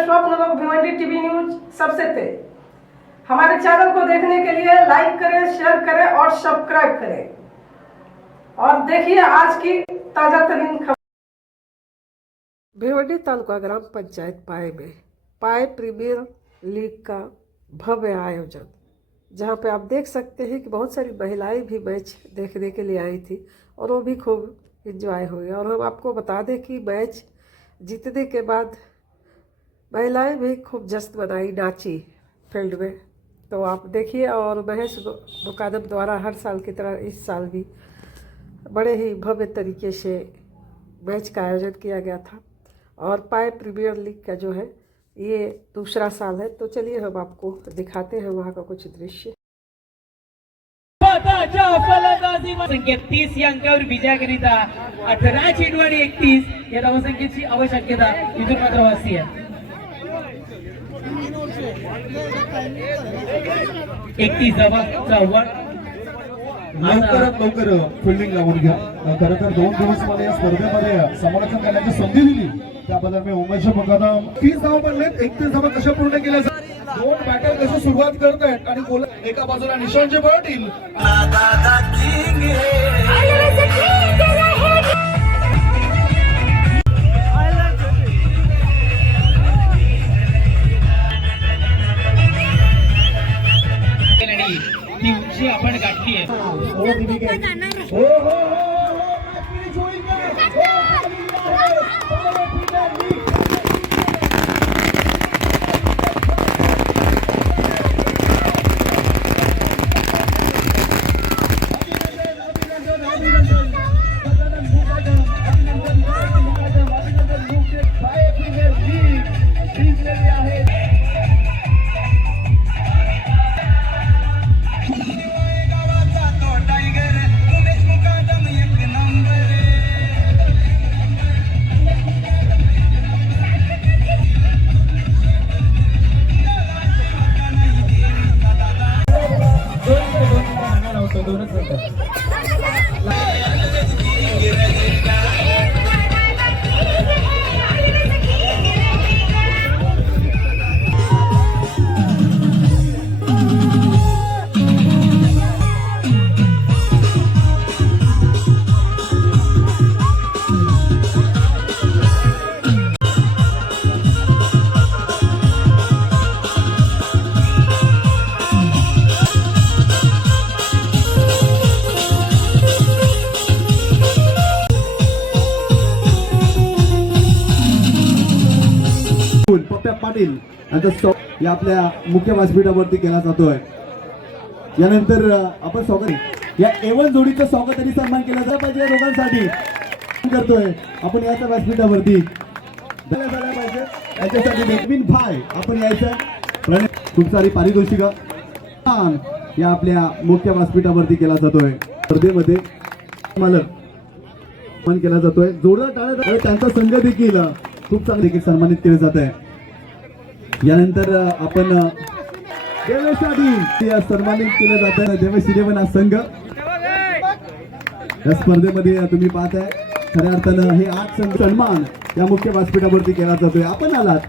स्वप्न लोक Bhiwandi TV news सबसे तेज। हमारे चैनल को देखने के लिए लाइक करें, शेयर करें और सब्सक्राइब करें और देखिए आज की ताजा तरीन खबर। भिवंडी तालुका ग्राम पंचायत पाए में पाए प्रीमियर लीग का भव्य आयोजन, जहां पे आप देख सकते हैं कि बहुत सारी महिलाएं भी मैच देखने के लिए आई थी और वो भी खूब एंजॉय हुई। और हम आपको बता दें कि मैच जीतने के बाद महिलाएं भी खूब जश्न मनाई, नाची फील्ड में। तो आप देखिए। और महेश मुकादम द्वारा हर साल की तरह इस साल भी बड़े ही भव्य तरीके से मैच का आयोजन किया गया था और पाए प्रीमियर लीग का जो है ये दूसरा साल है। तो चलिए हम आपको दिखाते हैं वहाँ का कुछ दृश्य। संख्या 30 या अंकावर विजयाकरिता 18 चेंडू 31 या धावसंख्येची आवश्यकता इथून मात्र वासी आहे। 31 धावा 54 लवकरात लवकर फिल्डिंग लावून घ्या। खरं तर 2 दिवस मला या स्पर्धेमध्ये समालोचन करण्याची संधी दिली, त्याबद्दल मी उमेश मुकादम 30 धावा बनलेत। 31 धावा कशा पूर्ण केल्या, 2 बॅटर कशी सुरुवात करतायत आणि गोल एका बाजूला निशांत पाटील ती उंची आपण गाठली आहे। पप्प्या पाटील यांचा स्टॉप या आपल्या मुख्य व्यासपीठावरती केला जातोय। यानंतर आपण स्वागत या एवन जोडीचं स्वागत आणि सन्मान केला जायला पाहिजे। दोघांसाठी करतोय आपण याच्या व्यासपीठावरती झाला पाहिजे। याच्यासाठी बेटविन भाई आपण यायचं खूप सारी पारितोषिका या आपल्या मुख्य व्यासपीठावरती केला जातोय। स्पर्धेमध्ये मालक सन्मान केला जातोय। जोरदार टाळ्या त्यांचा संघ देखील खूप चांगले देखील सन्मानित केले जात आहे। यानंतर आपण देवेशसाठी सन्मानित केलं जात आहे। देवेश सिनेवन संघ या स्पर्धेमध्ये तुम्ही पाहताय खऱ्या अर्थानं हे 8 संघ सन्मान या मुख्य व्यासपीठावरती केला जातोय। आपण आलात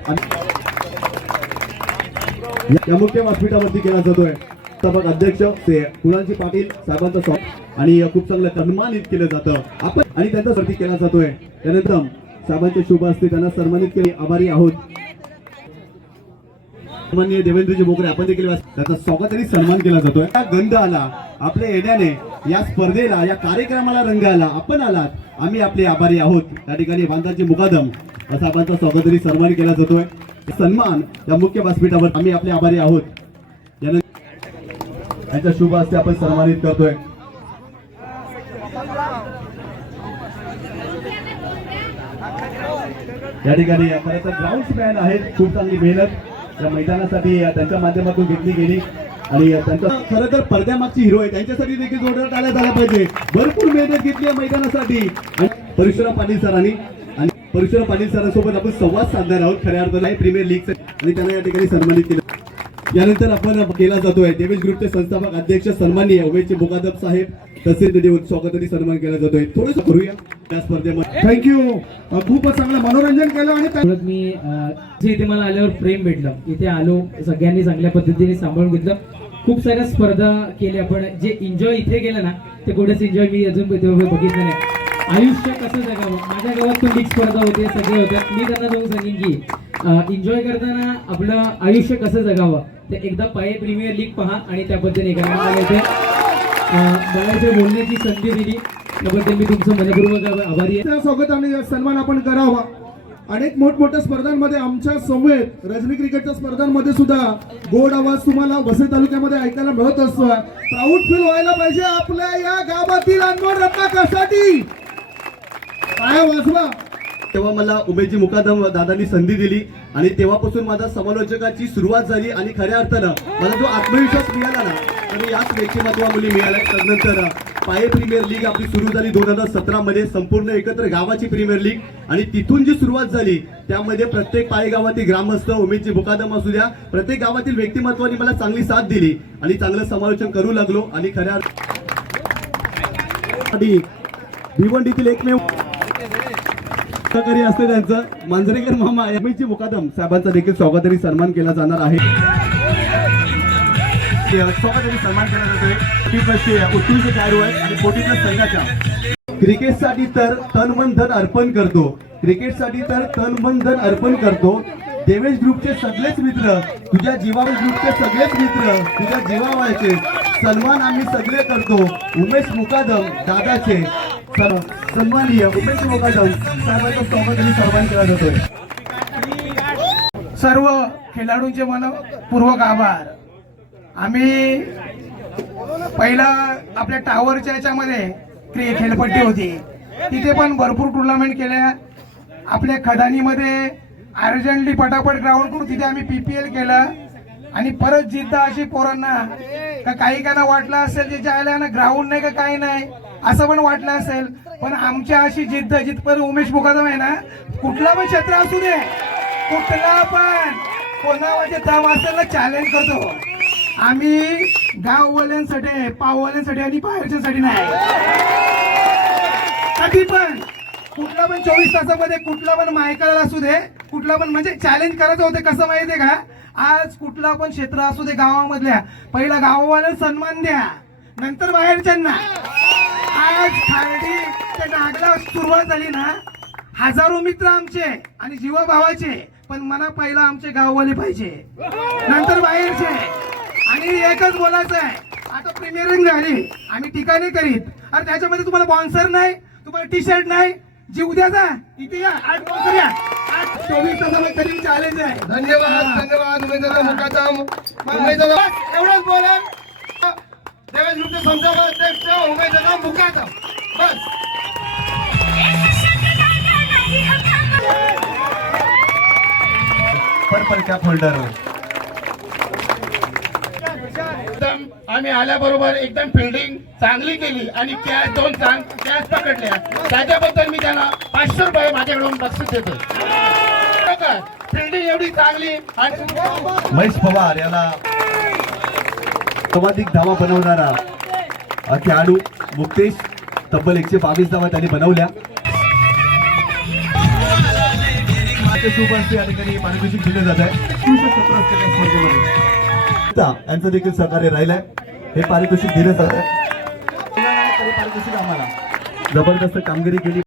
या मुख्य व्यासपीठावरती केला जातोय। सभागृह अध्यक्ष ते कुणालजी पाटील साहेबांचं स्वागत आणि खूप चांगलं सन्मानित केलं जातं आपण आणि त्यांचा वरती केला जातोय। त्यानंतर साहेबांचे शुभ असते त्यांना सन्मानित केले आभारी आहोत। माननीय देवेंद्रजी बोकरे आपण देखील त्याचा स्वागत आणि सन्मान केला जातोय। गंध आला आपल्या येण्याने या स्पर्धेला या कार्यक्रमाला रंग आला, आपण आलात, आम्ही आपले आभारी आहोत। त्या ठिकाणी बांधाची मुकादम साहेबांचा स्वागत आणि सन्मान केला जातोय। सन्मान या मुख्य व्यासपीठावर आम्ही आपले आभारी आहोत। यांचा शुभ असते आपण सन्मानित करतोय। या ठिकाणी खरं तर ग्राउंड्समॅन आहेत, खूप चांगली मेहनत या मैदानासाठी त्यांच्या माध्यमातून घेतली गेली आणि त्यांचा खरं तर पडद्यामागची हिरो आहे, त्यांच्यासाठी देखील जोरदार टाळ्या झाल्या पाहिजे। भरपूर मेहनत घेतली या मैदानासाठी परशुराम पाटील सरांनी आणि परशुराम पाटील सरांसोबत आपण संवाद साधणार आहोत खऱ्या अर्थाने प्रीमियर लीगचा आणि त्यांना या ठिकाणी सन्मानित केलं। यानंतर आपण केला जातोय देवेश ग्रुपचे संस्थापक अध्यक्ष सन्माननीय उमेशजी मुकादम साहेब तसेच देऊन स्वागताने सन्मान केला जातोय. थोडंसं करूया त्या स्पर्धेमध्ये. थँक्यू. खूपच चांगलं मनोरंजन केलं आणि परत मी इथे मला आल्यावर प्रेम भेटलं. इथे आलो, सगळ्यांनी चांगल्या पद्धतीने सांभाळून घेतलं. खूप साऱ्या स्पर्धा केल्या, पण जे एन्जॉय इथे केलं ना ते कुठेच एन्जॉय मी अजून बघितलं नाही. आयुष्य कसं जगावं, माझ्या गावात पण लीग स्पर्धा होते, सगळे होते. मी त्यांना जाऊन सांगेन की एन्जॉय करताना आपलं आयुष्य कसं जगावं ते एकदा पाये प्रीमियर लीग पहा आणि त्या पद्धतीने करा. मला इथे मला इथे बोलण्याची संधी दिली त्याबद्दल मी तुमचं मनपूर्वक आभारी आहे. त्या स्वागत आणि सन्मान आपण करावा. अनेक मोठमोठ्या स्पर्धांमध्ये आमच्या समवेत रजनी क्रिकेटच्या स्पर्धांमध्ये सुद्धा गोड आवाज तुम्हाला वसई तालुक्यामध्ये ऐकायला मिळत असतो. प्राऊड फील व्हायला पाहिजे आपल्या या गावातील अनमोल रत्नाकरसाठी. काय वाजवा. तेव्हा मला उमेशजी मुकादम दादांनी संधी दिली आणि तेव्हापासून माझा समालोचकाची सुरुवात झाली आणि खऱ्या अर्थानं मला जो आत्मविश्वास मिळाला ना तर याच व्यक्तिमत्वा मुली मिळाल्या. त्यानंतर पाये प्रीमियर लीग आपली सुरू झाली 2017 मध्ये, संपूर्ण एकत्र गावाची प्रीमियर लीग. आणि तिथून जी सुरुवात झाली त्यामध्ये प्रत्येक पाये गावातील ग्रामस्थ, उमेशजी मुकादम असू द्या, प्रत्येक गावातील व्यक्तिमत्वानी मला चांगली साथ दिली आणि चांगलं समालोचन करू लागलो. आणि खऱ्या भिवंडीतील एकमेव सहकारी असते त्यांचं मांजरेकर मामा उमेशजी मुकादम साहेबांचा देखील स्वागताने सन्मान केला जाणार आहे. स्वागताने सन्मान केला जातोय. उत्कृष्ट खेळाडू आहे आणि पोटीच्या संघाच्या क्रिकेटसाठी तर तन मन धन अर्पण करतो. क्रिकेटसाठी तर तन मन धन अर्पण करतो. देवेश ग्रुपचे सगळेच मित्र तुझ्या जीवावेश ग्रुपचे सगळेच मित्र तुझ्या जीवावायचे सन्मान आम्ही सगळे करतो. उमेश मुकादम दादाचे सन्माननीय उमेश मुकादम साहेबांचा स्वागताने सन्मान केला जातोय. सर्व खेळाडूंचे मनपूर्वक आभार. आम्ही पहिला आपल्या टावरच्या याच्यामध्ये खेळपट्टी होती, तिथे पण भरपूर टुर्नामेंट केल्या. आपल्या खदानीमध्ये अर्जंटली पटापट ग्राउंड करून तिथे आम्ही PPL केलं. आणि परत जिद्द अशी पोरांना का काही काना वाटलं असेल जे जायला ना ग्राउंड नाही का काही नाही असं पण वाटलं असेल, पण आमच्या अशी जिद्द जिथपर्यंत उमेश मुकादम आहे ना, कुठला पण क्षेत्र असू दे, कुठला पण कोणामध्ये दम असेल ना चॅलेंज करतो आम्ही. गाववाल्यांसाठी, पाववाल्यांसाठी आणि बाहेरच्यासाठी नाही. कधी पण कुठला पण 24 तासामध्ये कुठला पण मायकल असू दे, कुठला पण म्हणजे चॅलेंज करायचं होतं. कसं माहितीये का, आज कुठला पण क्षेत्र असू दे गावामधल्या, पहिला गाववाल्यांना सन्मान द्या, नंतर बाहेरच्यांना. आज खार्डी त्या नागला सुरुवात झाली ना, हजारो मित्र आमचे आणि जीवाभावाचे, पण मला पहिला आमचे गाववाले पाहिजे, नंतर बाहेरचे. आणि एकच बोलायचं आहे, आता प्रीमियरिंग झाली, आम्ही टीका नाही करीत. अरे त्याच्यामध्ये तुम्हाला स्पॉन्सर नाही, तुम्हाला टी-शर्ट नाही, जीव द्या जा, इथे या, 8 स्पॉन्सर या. 24 तासामध्ये तरी चॅलेंज आहे. धन्यवाद धन्यवाद उमेदवार मुकादम. एवढंच बोला. देवेश ग्रुपचे संस्थापक अध्यक्ष उमेदवार मुकादम. बस. पर्पल कॅप होल्डर आम्ही आल्याबरोबर एकदम फिल्डिंग चांगली केली आणि कॅच 2 कॅच पकडल्या, त्याच्याबद्दल मी त्यांना 500 रुपये माझ्याकडून बक्षीस देतो. फिल्डिंग एवढी चांगली. आणि महेश पवार याला सर्वाधिक धावा बनवणारा खेळाडू मुक्तेश, तब्बल 122 धावा त्यांनी बनवल्या. सुपर या ठिकाणी पारितोषिक दिले जात आहे. यांचं देखील सहकार्य राहिलंय. हे पारितोषिक दिलं जात आहे. पारितोषिक आम्हाला जबरदस्त कामगिरी केली.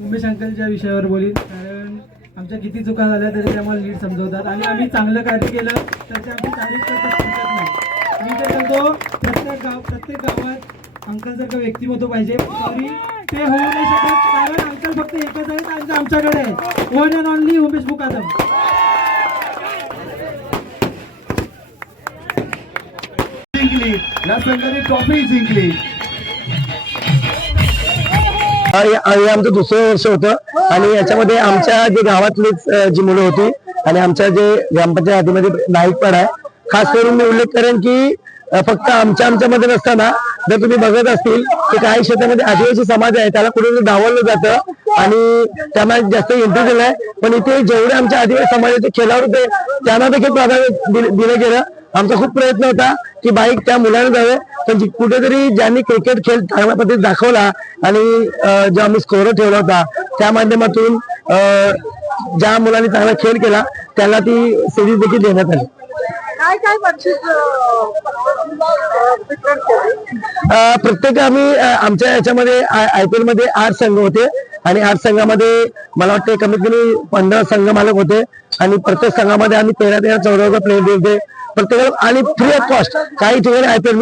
उमेश अंकलच्या विषयावर बोलीन, कारण आमच्या किती चुका झाल्या तरी ते आम्हाला नीट समजवतात आणि आम्ही चांगलं कार्य केलं तर ते आमची तारीफ करता शकत नाही. मी तर म्हणतो प्रत्येक गावात अंकलसारखं व्यक्तिमत्व पाहिजे. तरी ते होऊ नाही शकत, कारण अंकल फक्त एकच आहे आणि आमच्याकडे आहे, वन अँड ओनली उमेश मुकादम. जिंकली या संघाने ट्रॉफी जिंकली. हे आमचं दुसरं वर्ष होतं आणि याच्यामध्ये आमच्या जे गावातलीच जी मुलं होती आणि आमच्या जे ग्रामपंचायत आधीमध्ये नाईकपाडा आहे खास करून मी उल्लेख करेन की फक्त आमच्यामध्ये नसताना जर तुम्ही बघत असतील की काही क्षेत्रामध्ये आदिवासी समाज आहे त्याला कुठे डावललं जातं आणि त्यांना जास्त एंट्री दिलं आहे, पण इथे जेवढे आमच्या आदिवासी समाजाचे खेळाडू होते त्यांना देखील प्राधान्य दिलं गेलं. आमचा खूप प्रयत्न होता की बाईक त्या मुलांना जावे, पण कुठेतरी ज्यांनी क्रिकेट खेळ चांगल्या पद्धतीने दाखवला आणि जो आम्ही स्कोअर ठेवला होता त्या माध्यमातून ज्या मुलांनी चांगला खेळ केला त्यांना ती सिरीज देखील देण्यात आली. प्रत्येक आम्ही आमच्या याच्यामध्ये IPL मध्ये 8 संघ होते आणि 8 संघामध्ये मला वाटतं कमीत कमी 15 संघ मालक होते आणि प्रत्येक संघामध्ये आम्ही 13-14 प्लेयर होते प्रत्येक आणि फ्री ऑफ कॉस्ट. काही ठिकाणी IPL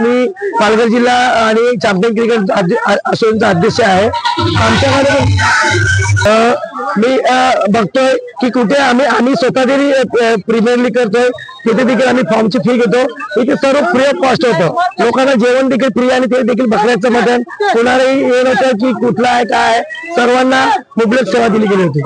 मी पालघर जिल्हा आणि चॅम्पियन क्रिकेट असोसिएशनचा अध्यक्ष आहे. आमच्याकडे मी बघतोय की कुठे आम्ही स्वतः तरी प्रीमियर लीग करतोय, तिथे देखील आम्ही फॉर्मची फी घेतो. इथे सर्व फ्री ऑफ कॉस्ट होतं. लोकांना जेवण देखील फ्री आणि ते देखील बकऱ्याचं मटण कोणालाही हे नव्हतं की कुठला आहे काय, सर्वांना मुबलक सेवा दिली गेली होती.